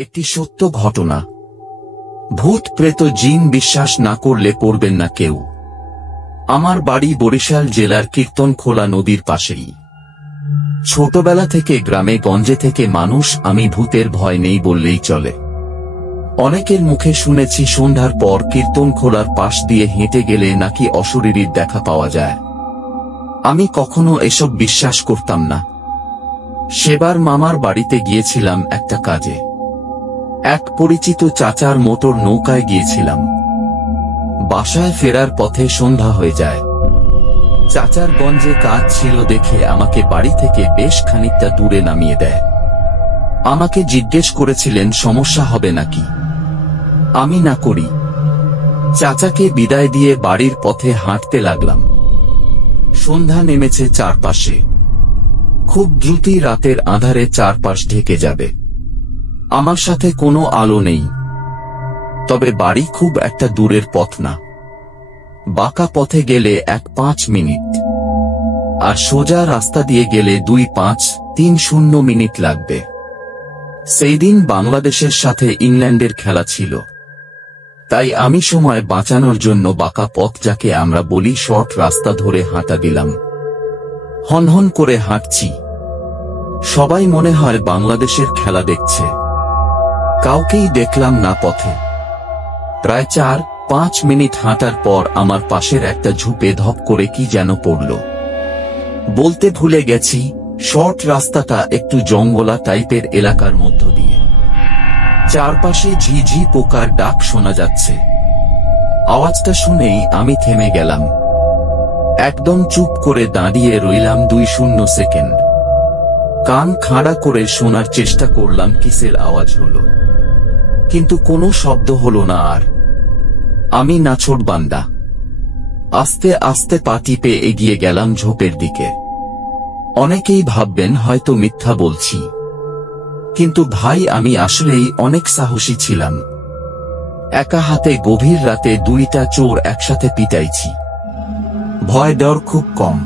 একটি সত্য ঘটনা। ভূত প্রেত জিন বিশ্বাস না করলে পড়বেন না কেউ। আমার বাড়ি বরিশাল জেলার কীর্তনখোলা নদীর পাশেই। ছোটবেলা থেকে গ্রামে গঞ্জে থেকে মানুষ আমি ভূতের ভয় নেই বললেই চলে। অনেকের মুখে শুনেছি সন্ধ্যার পর কীর্তনখোলার পাশ দিয়ে হেঁটে গেলে নাকি অশরীরীর দেখা পাওয়া যায়। আমি কখনো এসব বিশ্বাস করতাম না। সেবার মামার বাড়িতে গিয়েছিলাম একটা কাজে। এক পরিচিত চাচার মোটর নৌকায় গিয়েছিলাম। বাসায় ফেরার পথে সন্ধ্যা হয়ে যায়। চাচার গঞ্জে কাজ ছিল দেখে আমাকে বাড়ি থেকে বেশ খানিকটা দূরে নামিয়ে দেয়। আমাকে জিজ্ঞেস করেছিলেন সমস্যা হবে নাকি। আমি না করি। চাচাকে বিদায় দিয়ে বাড়ির পথে হাঁটতে লাগলাম। সন্ধ্যা নেমেছে চারপাশে। খুব দ্রুতই রাতের আঁধারে চারপাশ ঢেকে যাবে। আমার সাথে কোনো আলো নেই। তবে বাড়ি খুব একটা দূরের পথ না। বাঁকা পথে গেলে 1-5 মিনিট, আর সোজা রাস্তা দিয়ে গেলে 2-5-3-0 মিনিট লাগবে। সেই দিন বাংলাদেশের সাথে ইংল্যান্ডের খেলা ছিল, তাই আমি সময় বাঁচানোর জন্য বাঁকা পথ, যাকে আমরা বলি শর্ট রাস্তা, ধরে হাঁটা দিলাম। হনহন করে হাঁটছি। সবাই মনে হয় বাংলাদেশের খেলা দেখছে। কাউকেই দেখলাম না পথে। প্রায় 4-5 মিনিট হাঁটার পর আমার পাশের একটা ঝোপে ধপ করে কি যেন পড়ল। বলতে ভুলে গেছি, শর্ট রাস্তাটা একটু জঙ্গলা টাইপের এলাকার মধ্য দিয়ে। চারপাশে ঝিঝি পোকার ডাক শোনা যাচ্ছে। আওয়াজটা শুনেই আমি থেমে গেলাম। একদম চুপ করে দাঁড়িয়ে রইলাম 2-0 সেকেন্ড। কান খাড়া করে শোনার চেষ্টা করলাম কিসের আওয়াজ হলো, কিন্তু কোনো শব্দ হলো না। আর আমি নাছোড় বান্দা। আস্তে আস্তে পা টিপে এগিয়ে গেলাম ঝোপের দিকে। অনেকেই ভাববেন হয়তো মিথ্যা বলছি, কিন্তু ভাই আমি আসলেই অনেক সাহসী ছিলাম। একা হাতে গভীর রাতে 2টা চোর একসাথে পিটাইছি। ভয় ডর খুব কম।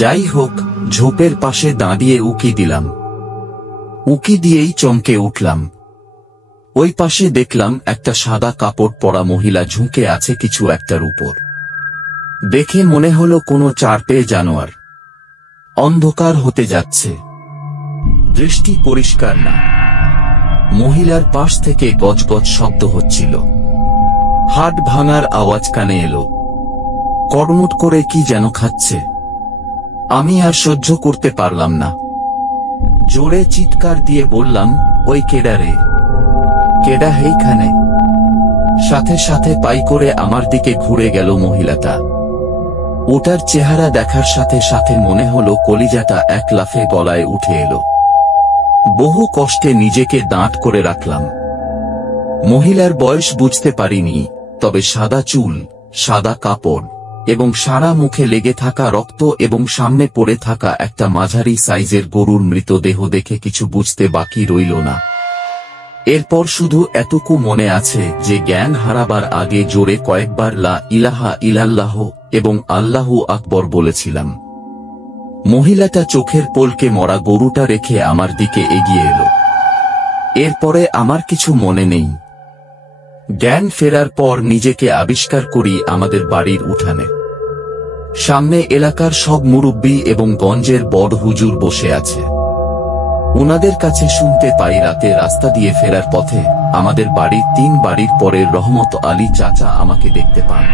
যাই হোক, ঝোপের পাশে দাঁড়িয়ে উকি দিলাম। উকি দিয়েই চমকে উঠলাম। ওই পাশে দেখলাম একটা সাদা কাপড় পরা মহিলা ঝুঁকে আছে কিছু একটার উপর। দেখে মনে হলো কোনো চারপেয়ে জানোয়ার। অন্ধকার হতে যাচ্ছে, দৃষ্টি পরিষ্কার না। মহিলার পাশ থেকে গজগজ শব্দ হচ্ছিল। হাড় ভাঙার আওয়াজ কানে এলো। কড়মুট করে কি যেন খাচ্ছে। আমি আর সহ্য করতে পারলাম না। জোরে চিৎকার দিয়ে বললাম, ওই কেডা রে? কেডা হেইখানে? সাথে সাথে পাই করে আমার দিকে ঘুরে গেল মহিলাটা। ওটার চেহারা দেখার সাথে সাথে মনে হলো কলিজাটা এক লাফে গলায় উঠে এলো। বহু কষ্টে নিজেকে দাঁড় করে রাখলাম। মহিলার বয়স বুঝতে পারিনি, তবে সাদা চুল, সাদা কাপড় এবং সারা মুখে লেগে থাকা রক্ত এবং সামনে পড়ে থাকা একটা মাঝারি সাইজের গরুর মৃতদেহ দেখে কিছু বুঝতে বাকি রইল না। এরপর শুধু এতটুকু মনে আছে যে জ্ঞান হারাবার আগে জোরে কয়েকবার লা ইলাহা ইল্লাল্লাহ এবং আল্লাহু আকবর বলেছিলাম। মহিলাটা চোখের পলকে মরা গরুটা রেখে আমার দিকে এগিয়ে এলো। এরপরে আমার কিছু মনে নেই। জ্ঞান ফেরার পর নিজেকে আবিষ্কার করি আমাদের বাড়ির উঠানে। সামনে এলাকার সব মুরব্বি এবং গঞ্জের বড় হুজুর বসে আছে। ওনাদের কাছে শুনতে পাই রাতে রাস্তা দিয়ে ফেরার পথে আমাদের বাড়ির 3 বাড়ির পরের রহমত আলী চাচা আমাকে দেখতে পান।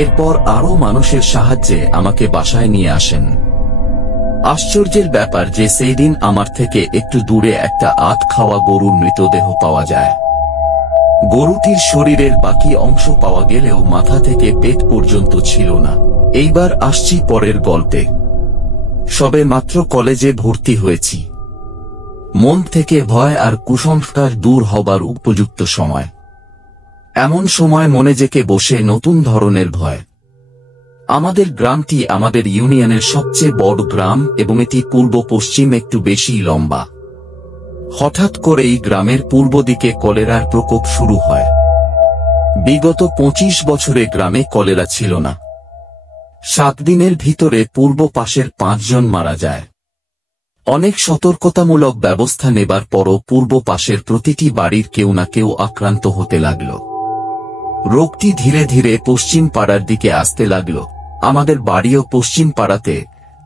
এরপর আরো মানুষের সাহায্যে আমাকে বাসায় নিয়ে আসেন। আশ্চর্যের ব্যাপার যে সেই দিন আমার থেকে একটু দূরে একটা আধ খাওয়া গরুর মৃতদেহ পাওয়া যায়। গরুটির শরীরের বাকি অংশ পাওয়া গেলেও মাথা থেকে পেট পর্যন্ত ছিল না। এইবার আসছি পরের গল্পে। সবে মাত্র কলেজে ভর্তি হয়েছি। মন থেকে ভয় আর কুসংস্কার দূর হবার উপযুক্ত সময়। এমন সময় মনে জেকে বসে নতুন ধরনের ভয়। আমাদের গ্রামটি আমাদের ইউনিয়নের সবচেয়ে বড় গ্রাম এবং এটি পূর্ব পশ্চিম একটু বেশি লম্বা। হঠাৎ করেই গ্রামের পূর্ব দিকে কলেরার প্রকোপ শুরু হয়। বিগত 25 বছরে গ্রামে কলেরা ছিল না। 7 দিনের ভিতরে পূর্ব পাশের 5 জন মারা যায়। অনেক সতর্কতামূলক ব্যবস্থা নেবার পরও পূর্ব পাশের প্রতিটি বাড়ির কেউ না কেউ আক্রান্ত হতে লাগল। রোগটি ধীরে ধীরে পশ্চিম পাড়ার দিকে আসতে লাগল। আমাদের বাড়িও পশ্চিম পাড়াতে।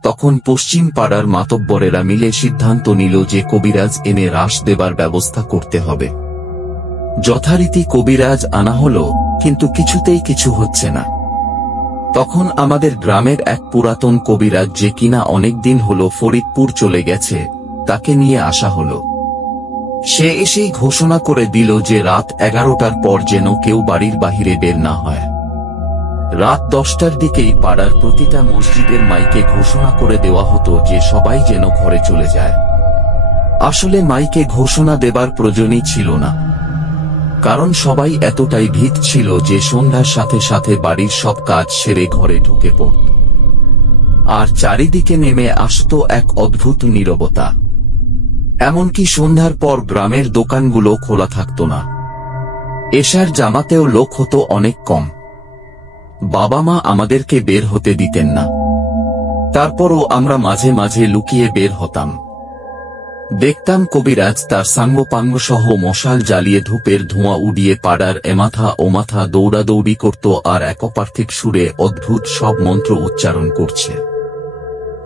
তখন পশ্চিম পাড়ার মাতব্বরেরা মিলে সিদ্ধান্ত নিল যে কবিরাজ এনে হ্রাস দেবার ব্যবস্থা করতে হবে। যথারীতি কবিরাজ আনা হলো, কিন্তু কিছুতেই কিছু হচ্ছে না। তখন আমাদের গ্রামের এক পুরাতন কবিরাজ, যে কিনা অনেকদিন হলো ফরিদপুর চলে গেছে, তাকে নিয়ে আসা হলো। সে এসেই ঘোষণা করে দিল যে রাত 11টার পর যেন কেউ বাড়ির বাহিরে বের না হয়। রাত 10টার দিকেই পাড়ার প্রতিটা মসজিদের মাইকে ঘোষণা করে দেওয়া হতো যে সবাই যেন ঘরে চলে যায়। আসলে মাইকে ঘোষণা দেবার প্রয়োজনই ছিল না, কারণ সবাই এতটাই ভীত ছিল যে সন্ধ্যার সাথে সাথে বাড়ির সব কাজ সেরে ঘরে ঢুকে পড়ত। আর চারিদিকে নেমে আসত এক অদ্ভুত নীরবতা। এমনকি সন্ধ্যার পর গ্রামের দোকানগুলো খোলা থাকত না। এশার জামাতেও লোক হতো অনেক কম। বাবা মা আমাদেরকে বের হতে দিতেন না। তারপরও আমরা মাঝে মাঝে লুকিয়ে বের হতাম। দেখতাম কবিরাজ তার সাঙ্গপাঙ্গ সহ মশাল জ্বালিয়ে ধূপের ধোঁয়া উড়িয়ে পাড়ার এমাথা ওমাথা দৌড়াদৌড়ি করত আর একপার্থিক সুরে অদ্ভুত সব মন্ত্র উচ্চারণ করছে।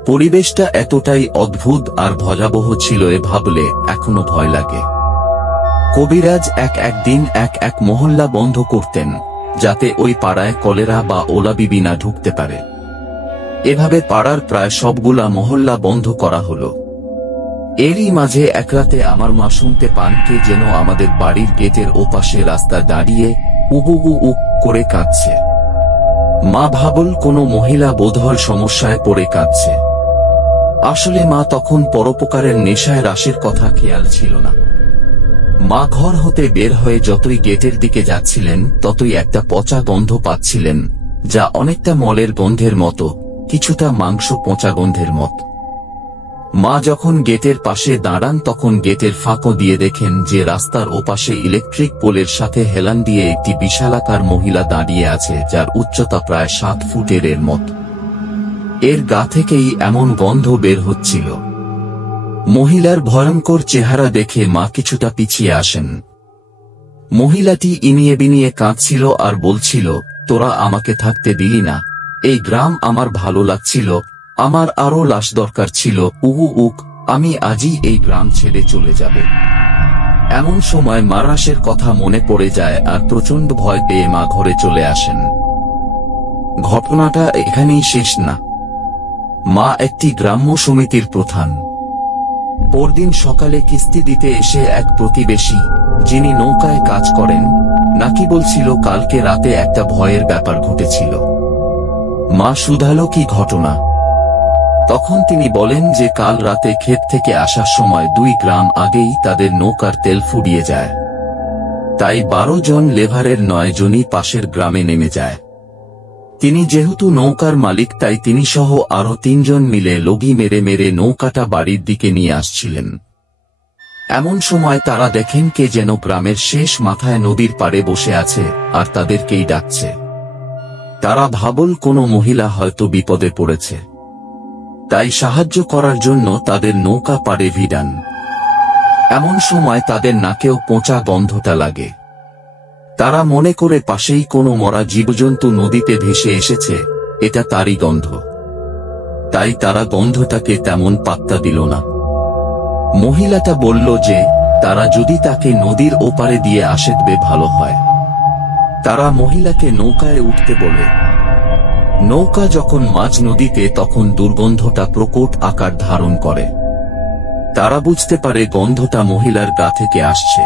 পরিবেশটা এতটাই অদ্ভুত আর ভয়াবহ ছিল, এ ভাবলে এখনো ভয় লাগে। কবিরাজ একদিন এক মহল্লা বন্ধ করতেন, যাতে ওই পাড়ায় কলেরা বা ওলাবিবি না ঢুকতে পারে। এভাবে পাড়ার প্রায় সবগুলা মহল্লা বন্ধ করা হলো। এরই মাঝে এক রাতে আমার মা শুনতে পান কে যেন আমাদের বাড়ির গেটের ওপাশে রাস্তা দাঁড়িয়ে উবু উ করে কাঁদছে। মা ভাবল কোনো মহিলা বোধহয় সমস্যায় পড়ে কাঁদছে। আসলে মা তখন পরোপকারের নেশায় রাশের কথা খেয়াল ছিল না। মা ঘর হতে বের হয়ে যতই গেটের দিকে যাচ্ছিলেন ততই একটা পচা গন্ধ পাচ্ছিলেন, যা অনেকটা মলের গন্ধের মতো, কিছুটা মাংস পচা গন্ধের মত। মা যখন গেটের পাশে দাঁড়ান তখন গেটের ফাঁকো দিয়ে দেখেন যে রাস্তার ওপাশে ইলেকট্রিক পোলের সাথে হেলান দিয়ে একটি বিশালাকার মহিলা দাঁড়িয়ে আছে, যার উচ্চতা প্রায় 7 ফুটের মত। এর গা থেকেই এমন গন্ধ বের হচ্ছিল। মহিলার ভয়ঙ্কর চেহারা দেখে মা কিছুটা পিছিয়ে আসেন। মহিলাটি ইনিয়ে বিনিয়ে কাঁদছিল আর বলছিল, তোরা আমাকে থাকতে দিলি না, এই গ্রাম আমার ভালো লাগছিল, আমার আরো লাশ দরকার ছিল, আমি আজই এই গ্রাম ছেড়ে চলে যাব। এমন সময় মারাশের কথা মনে পড়ে যায় আর প্রচন্ড ভয় পেয়ে মা ঘরে চলে আসেন। ঘটনাটা এখানেই শেষ না। মা একটি গ্রাম্য সমিতির প্রধান। পরদিন সকালে কিস্তি দিতে এসে এক প্রতিবেশী, যিনি নৌকায় কাজ করেন, নাকি বলছিল কালকে রাতে একটা ভয়ের ব্যাপার ঘটেছিল। মা শুধালো কি ঘটনা। তখন তিনি বলেন যে কাল রাতে ক্ষেত থেকে আসার সময় 2 গ্রাম আগেই তাদের নৌকার তেল ফুরিয়ে যায়। তাই 12 জন লেভারের 9 জনই পাশের গ্রামে নেমে যায়। তিনি যেহেতু নৌকার মালিক, তাই তিনি সহ আরো 3 জন মিলে লগি মেরে মেরে নৌকাটা বাড়ির দিকে নিয়ে আসছিলেন। এমন সময় তারা দেখেন কে যেন গ্রামের শেষ মাথায় নদীর পাড়ে বসে আছে আর তাদেরকেই ডাকছে। তারা ভাবল কোনো মহিলা হয়তো বিপদে পড়েছে, তাই সাহায্য করার জন্য তাদের নৌকা পাড়ে ভিড়ান। এমন সময় তাদের নাকেও পচা গন্ধটা লাগে। তারা মনে করে পাশেই কোনো মরা জীবজন্তু নদীতে ভেসে এসেছে, এটা তারই গন্ধ। তাই তারা গন্ধটাকে তেমন পাত্তা দিল না। মহিলাটা বলল যে তারা যদি তাকে নদীর ওপারে দিয়ে আসে তবে ভালো হয়। তারা মহিলাকে নৌকায় উঠতে বলে। নৌকা যখন মাঝ নদীতে তখন দুর্গন্ধটা প্রকট আকার ধারণ করে। তারা বুঝতে পারে গন্ধটা মহিলার গা থেকে আসছে।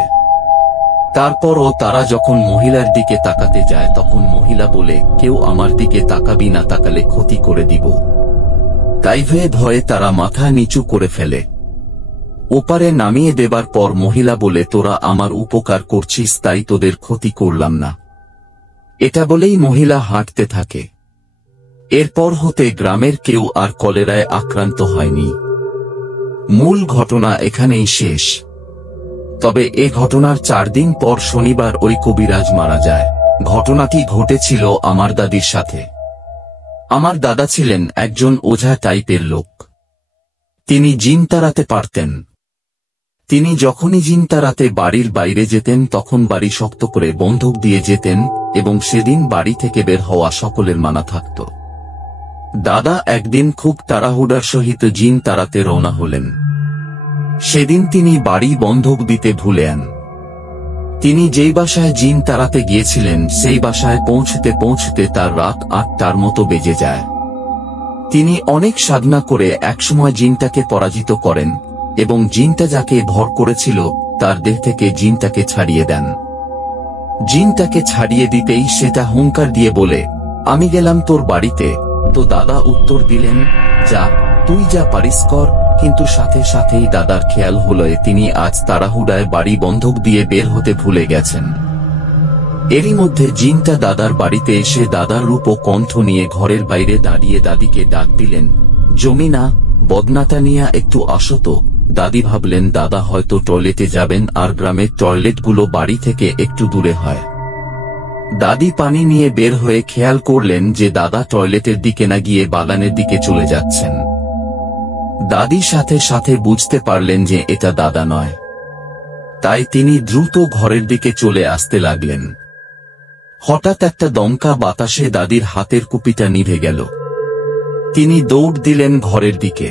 তারপরও তারা যখন মহিলার দিকে তাকাতে যায় তখন মহিলা বলে, কেউ আমার দিকে তাকাবি না, তাকালে ক্ষতি করে দিব। তাই ভয়ে তারা মাথা নিচু করে ফেলে। ওপারে নামিয়ে দেবার পর মহিলা বলে, তোরা আমার উপকার করছিস তাই তোদের ক্ষতি করলাম না। এটা বলেই মহিলা হাঁটতে থাকে। এরপর হতে গ্রামের কেউ আর কলেরায় আক্রান্ত হয়নি। মূল ঘটনা এখানেই শেষ। তবে এ ঘটনার 4 দিন পর শনিবার ওই কবিরাজ মারা যায়। ঘটনাটি ঘটেছিল আমার দাদির সাথে। আমার দাদা ছিলেন একজন ওঝা টাইপের লোক। তিনি জিন তাড়াতে পারতেন। তিনি যখনই জিন তাড়াতে বাড়ির বাইরে যেতেন তখন বাড়ি শক্ত করে বন্ধক দিয়ে যেতেন এবং সেদিন বাড়ি থেকে বের হওয়া সকলের মানা থাকত। দাদা একদিন খুব তাড়াহুড়ার সহিত জিন তাড়াতে রওনা হলেন। সেদিন তিনি বাড়ি বন্ধক দিতে ভুলেন। তিনি যেই বাসায় জিন তাড়াতে গিয়েছিলেন সেই বাসায় পৌঁছতে পৌঁছতে তার রাত ৮টার মতো বেজে যায়। তিনি অনেক সাধনা করে একসময় জিনটাকে পরাজিত করেন এবং জিনটা যাকে ভর করেছিল তার দেহ থেকে জিনটাকে ছাড়িয়ে দেন। জিনটাকে ছাড়িয়ে দিতেই সেটা হুঙ্কার দিয়ে বলে, আমি গেলাম তোর বাড়িতে। তো দাদা উত্তর দিলেন, যা, তুই যা পারিস কর। কিন্তু সাথে সাথেই দাদার খেয়াল হলো তিনি আজ তাড়াহুড়ায় বাড়ি বন্ধক দিয়ে বের হতে ভুলে গেছেন। এরই মধ্যে জিনটা দাদার বাড়িতে এসে দাদার রূপ ও কণ্ঠ নিয়ে ঘরের বাইরে দাঁড়িয়ে দাদিকে ডাক দিলেন, জমিনা, বদনাটা নিয়ে একটু আসো তো। দাদি ভাবলেন দাদা হয়তো টয়লেটে যাবেন, আর গ্রামের টয়লেটগুলো বাড়ি থেকে একটু দূরে হয়। দাদি পানি নিয়ে বের হয়ে খেয়াল করলেন যে দাদা টয়লেটের দিকে না গিয়ে বাগানের দিকে চলে যাচ্ছেন। দাদি সাথে সাথে বুঝতে পারলেন যে এটা দাদা নয়। তাই তিনি দ্রুত ঘরের দিকে চলে আসতে লাগলেন। হঠাৎ একটা দমকা বাতাসে দাদির হাতের কুপিটা নিভে গেল। তিনি দৌড় দিলেন ঘরের দিকে,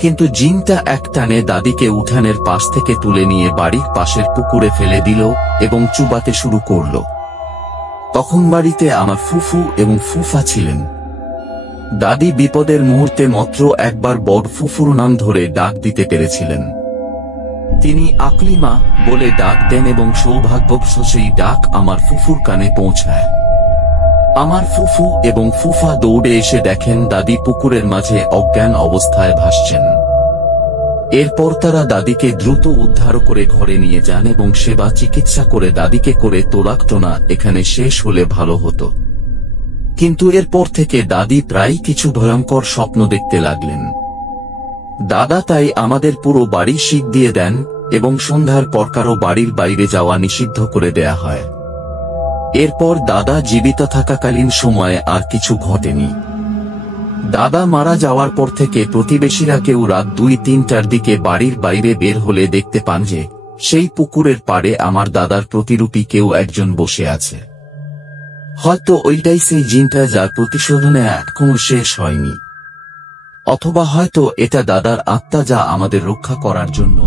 কিন্তু জিনটা এক টানে দাদিকে উঠানের পাশ থেকে তুলে নিয়ে বাড়ির পাশের পুকুরে ফেলে দিল এবং চুবাতে শুরু করল। তখন বাড়িতে আমার ফুফু এবং ফুফা ছিলেন। দাদি বিপদের মুহূর্তে মাত্র একবার বড় ফুফুর নাম ধরে ডাক দিতে পেরেছিলেন। তিনি আকলিমা বলে ডাক দেন এবং সৌভাগ্যবশ সেই ডাক আমার ফুফুর কানে পৌঁছায়। আমার ফুফু এবং ফুফা দৌড়ে এসে দেখেন দাদি পুকুরের মাঝে অজ্ঞান অবস্থায় ভাসছেন। এরপর তারা দাদিকে দ্রুত উদ্ধার করে ঘরে নিয়ে যান এবং সেবা চিকিৎসা করে দাদিকে করে তোলাকটোনা এখানে শেষ হলে ভালো হতো। কিন্তু এরপর থেকে দাদি প্রায় কিছু ভয়ঙ্কর স্বপ্ন দেখতে লাগলেন। দাদা তাই আমাদের পুরো বাড়ি শিক দিয়ে দেন এবং সন্ধ্যার পর কারো বাড়ির বাইরে যাওয়া নিষিদ্ধ করে দেয়া হয়। এরপর দাদা জীবিত থাকাকালীন সময়ে আর কিছু ঘটেনি। দাদা মারা যাওয়ার পর থেকে প্রতিবেশীরা কেউ রাত ২-৩টার দিকে বাড়ির বাইরে বের হলে দেখতে পান যে সেই পুকুরের পাড়ে আমার দাদার প্রতিরূপী কেউ একজন বসে আছে। হয়তো ওইটাই সেই জিনটা যার প্রতিশোধনে এখনো শেষ হয়নি, অথবা হয়তো এটা দাদার আত্মা যা আমাদের রক্ষা করার জন্য